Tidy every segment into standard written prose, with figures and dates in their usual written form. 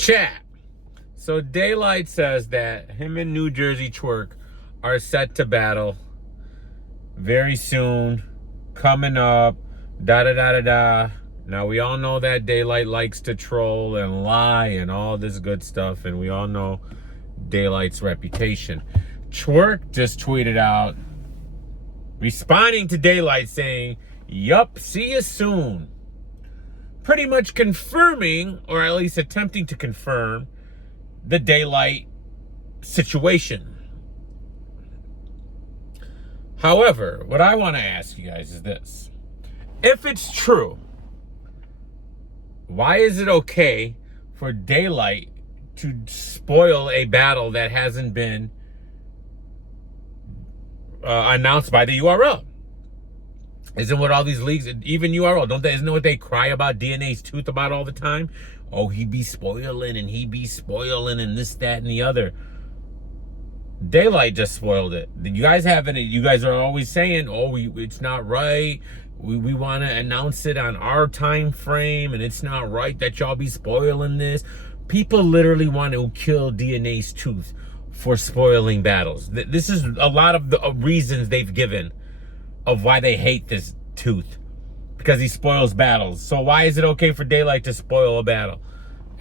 Chat. So Daylyt says that him and Jerzey Twork are set to battle very soon, coming up, da-da-da-da-da. Now, we all know that Daylyt likes to troll and lie and all this good stuff, and we all know Daylyt's reputation. Twork just tweeted out, responding to Daylyt, saying, "Yup, see you soon." Pretty much confirming, or at least attempting to confirm, the Daylyt situation. However, what I want to ask you guys is this. If it's true, why is it okay for Daylyt to spoil a battle that hasn't been announced by the URL? Isn't what all these leagues, even URL, isn't it what they cry about DNA's Tooth about all the time? Oh, he be spoiling and and this, that, and the other. Daylyt just spoiled it. You guys haven't. You guys are always saying, "Oh, it's not right. We want to announce it on our time frame, and it's not right that y'all be spoiling this." People literally want to kill DNA's Tooth for spoiling battles. This is a lot of the reasons they've given of why they hate this Tooth, because he spoils battles. So why is it okay for Daylyt to spoil a battle?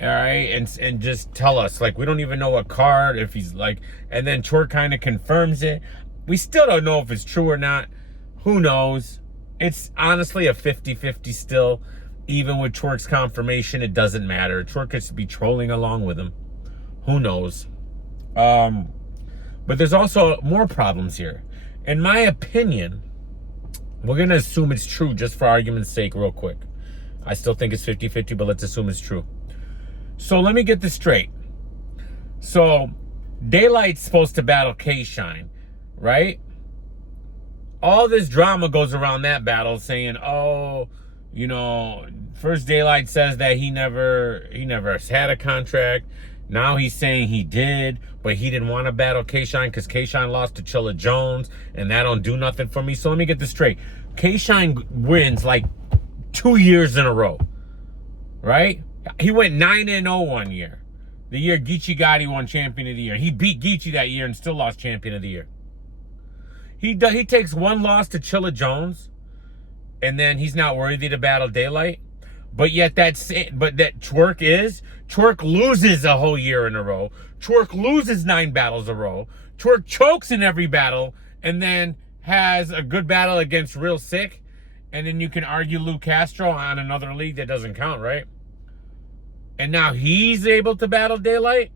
All right, and just tell us, like, we don't even know what card, if he's like, and then Twork kind of confirms it. We still don't know if it's true or not. Who knows? It's honestly a 50-50 still. Even with Twork's confirmation, it doesn't matter. Twork could be trolling along with him. Who knows? But there's also more problems here. In my opinion, we're going to assume it's true just for argument's sake real quick. I still think it's 50-50, but let's assume it's true. So let me get this straight. So Daylyt's supposed to battle K-Shine, right? All this drama goes around that battle saying, oh, you know, first Daylyt says that he never had a contract. Now he's saying he did, but he didn't want to battle K-Shine because K-Shine lost to Chilla Jones, and that don't do nothing for me. So let me get this straight. K-Shine wins like 2 years in a row, right? He went 9-0 one year. The year Geechee Gotti won Champion of the Year. He beat Geechee that year and still lost Champion of the Year. He takes one loss to Chilla Jones, and then he's not worthy to battle Daylyt. But yet that Twork loses a whole year in a row. Twork loses 9 battles a row. Twork chokes in every battle and then has a good battle against Real Sick. And then you can argue Lou Castro on another league that doesn't count, right? And now he's able to battle Daylyt?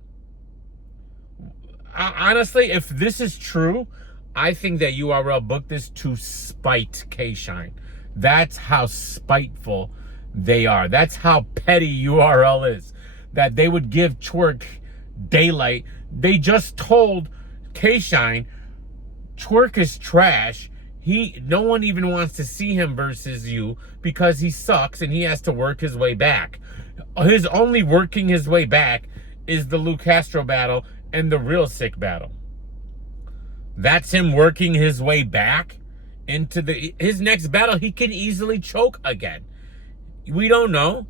Honestly, if this is true, I think that URL booked this to spite K-Shine. That's how spiteful they are. That's how petty URL is. That they would give Twork Daylyt. They just told K-Shine, Twork is trash. No one even wants to see him versus you because he sucks and he has to work his way back. His only working his way back is the Lou Castro battle and the Real Sick battle. That's him working his way back into his next battle. He can easily choke again. We don't know.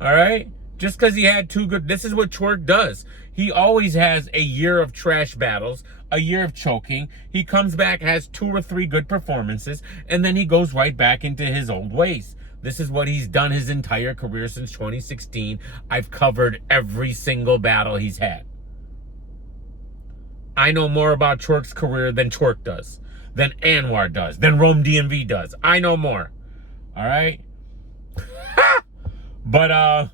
All right. Just because he had 2 good. This is what Twork does. He always has a year of trash battles, a year of choking. He comes back, has 2 or 3 good performances, and then he goes right back into his old ways. This is what he's done his entire career since 2016. I've covered every single battle he's had. I know more about Twork's career than Twork does, than Anwar does, than Rome DMV does. I know more. All right? But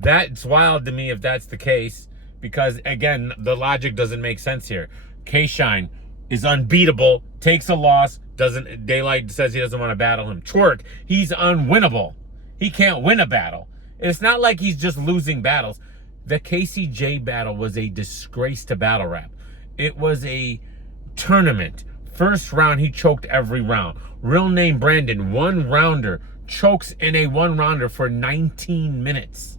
that's wild to me if that's the case, because again, the logic doesn't make sense here. K-Shine is unbeatable, takes a loss, Daylyt says he doesn't want to battle him. Twork, he's unwinnable. He can't win a battle. It's not like he's just losing battles. The KCJ battle was a disgrace to battle rap. It was a tournament. First round, he choked every round. Real name Brandon, 1-rounder, chokes in a 1-rounder for 19 minutes.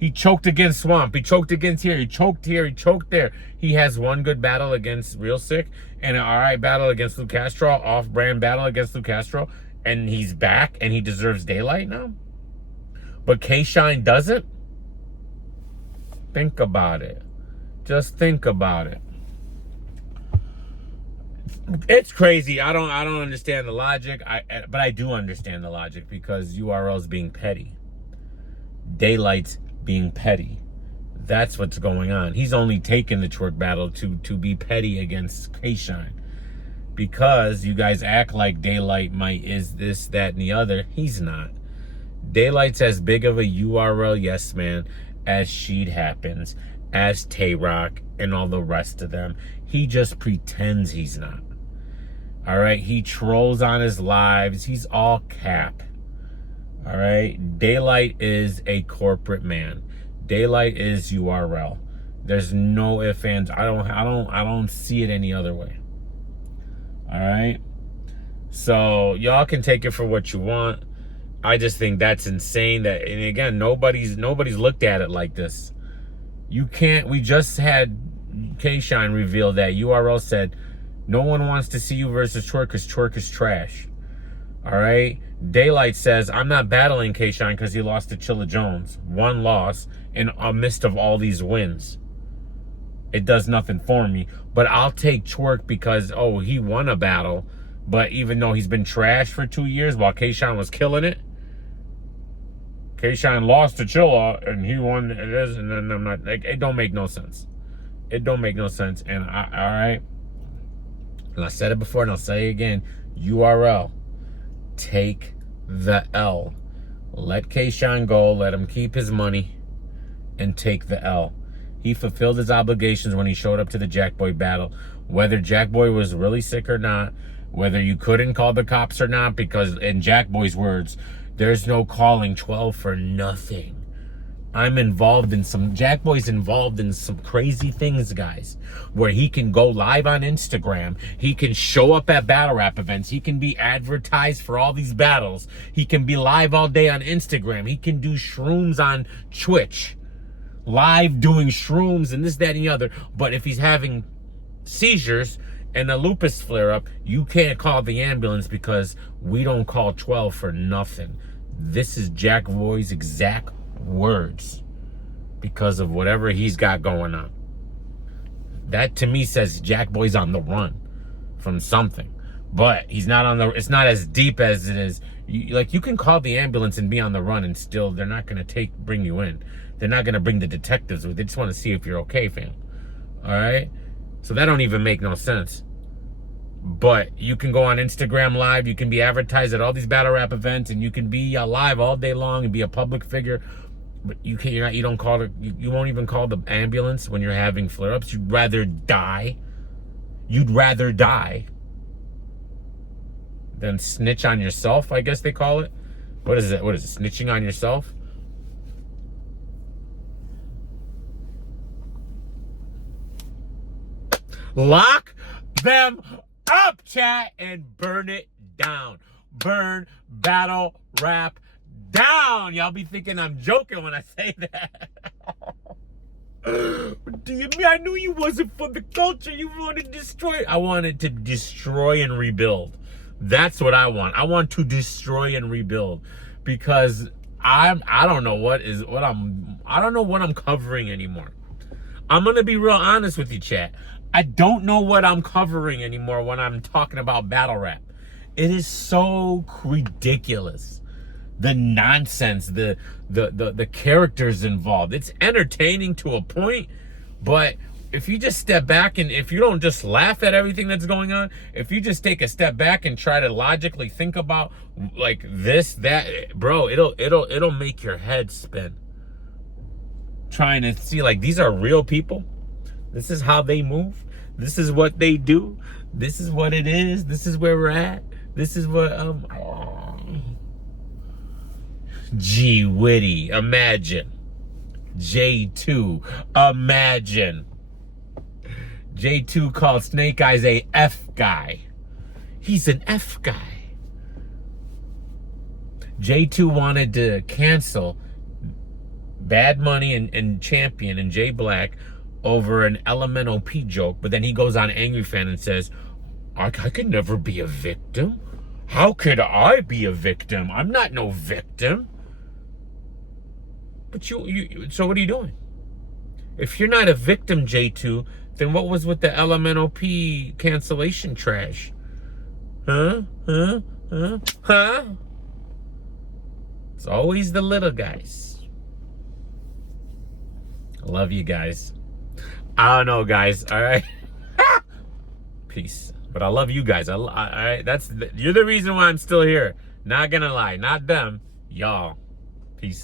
He choked against Swamp. He choked against here. He choked here. He choked there. He has 1 good battle against Real Sick and an alright battle against Lou Castro, off-brand battle against Lou Castro, and he's back and he deserves Daylyt now? but K-Shine doesn't? Think about it. Just think about it. It's crazy. I don't understand the logic. But I do understand the logic, because URL's being petty. Daylyt's being petty. That's what's going on. He's only taken the Twork battle to be petty against K-Shine, because you guys act like Daylyt is this, that, and the other. He's not. Daylyt's as big of a URL yes man as Sheed Happens, as Tayrock, and all the rest of them. He just pretends he's not. All right, he trolls on his lives. He's all cap. All right, Daylyt is a corporate man. Daylyt is URL. There's no ifs, ands. I don't see it any other way. All right, so y'all can take it for what you want. I just think that's insane. That, and again, nobody's looked at it like this. You can't. We just had K-Shine reveal that URL said, no one wants to see you versus Twork because Twork is trash. All right. Daylyt says, I'm not battling K-Shine because he lost to Chilla Jones. One loss in a midst of all these wins. It does nothing for me. But I'll take Twork because, oh, he won a battle. But even though he's been trash for 2 years while K-Shine was killing it, K-Shine lost to Chilla and he won it. And then I'm not, like, it don't make no sense. It don't make no sense. And all right. And I said it before and I'll say it again. URL, take the L. Let K-Shine go. Let him keep his money and take the L. He fulfilled his obligations when he showed up to the Jackboy battle. Whether Jackboy was really sick or not, whether you couldn't call the cops or not, because in Jackboy's words, there's no calling 12 for nothing. Jackboy's involved in some crazy things, guys, where he can go live on Instagram. He can show up at battle rap events. He can be advertised for all these battles. He can be live all day on Instagram. He can do shrooms on Twitch, live doing shrooms and this, that, and the other. But if he's having seizures and a lupus flare-up, you can't call the ambulance because we don't call 12 for nothing. This is Jackboy's exact words because of whatever he's got going on. That to me says Jackboy's on the run from something, but he's not on the, it's not as deep as it is. You can call the ambulance and be on the run and still they're not going to bring you in. They're not going to bring the detectives with. They just want to see if you're okay, fam. All right, so that don't even make no sense. But you can go on Instagram live, you can be advertised at all these battle rap events, and you can be live all day long and be a public figure. But you can't. You don't call it. You won't even call the ambulance when you're having flare-ups. You'd rather die. You'd rather die than snitch on yourself, I guess they call it. What is it? What is it? Snitching on yourself? Lock them up, chat, and burn it down. Burn battle rap down. Y'all be thinking I'm joking when I say that. Do you mean I knew you wasn't for the culture? You wanted to destroy it. I wanted to destroy and rebuild. That's what I want. I want to destroy and rebuild because I don't know what I'm covering anymore. I'm gonna be real honest with you, chat. I don't know what I'm covering anymore when I'm talking about battle rap. It is so ridiculous. The nonsense, the characters involved. It's entertaining to a point, but if you just step back and if you don't just laugh at everything that's going on, if you just take a step back and try to logically think about like this, that, bro, it'll make your head spin. Trying to see like these are real people. This is how they move. This is what they do. This is what it is. This is where we're at. This is what G Witty, imagine. J2, imagine. J2 called Snake Eyes a F guy. He's an F guy. J2 wanted to cancel Bad Money and Champion and J Black over an Elemental P joke, but then he goes on Angry Fan and says, I could never be a victim. How could I be a victim? I'm not no victim. But so what are you doing? If you're not a victim, J2, then what was with the LMNOP cancellation trash? Huh? It's always the little guys. I love you guys. I don't know, guys. All right. Peace. But I love you guys. All right. You're the reason why I'm still here. Not gonna lie. Not them. Y'all. Peace.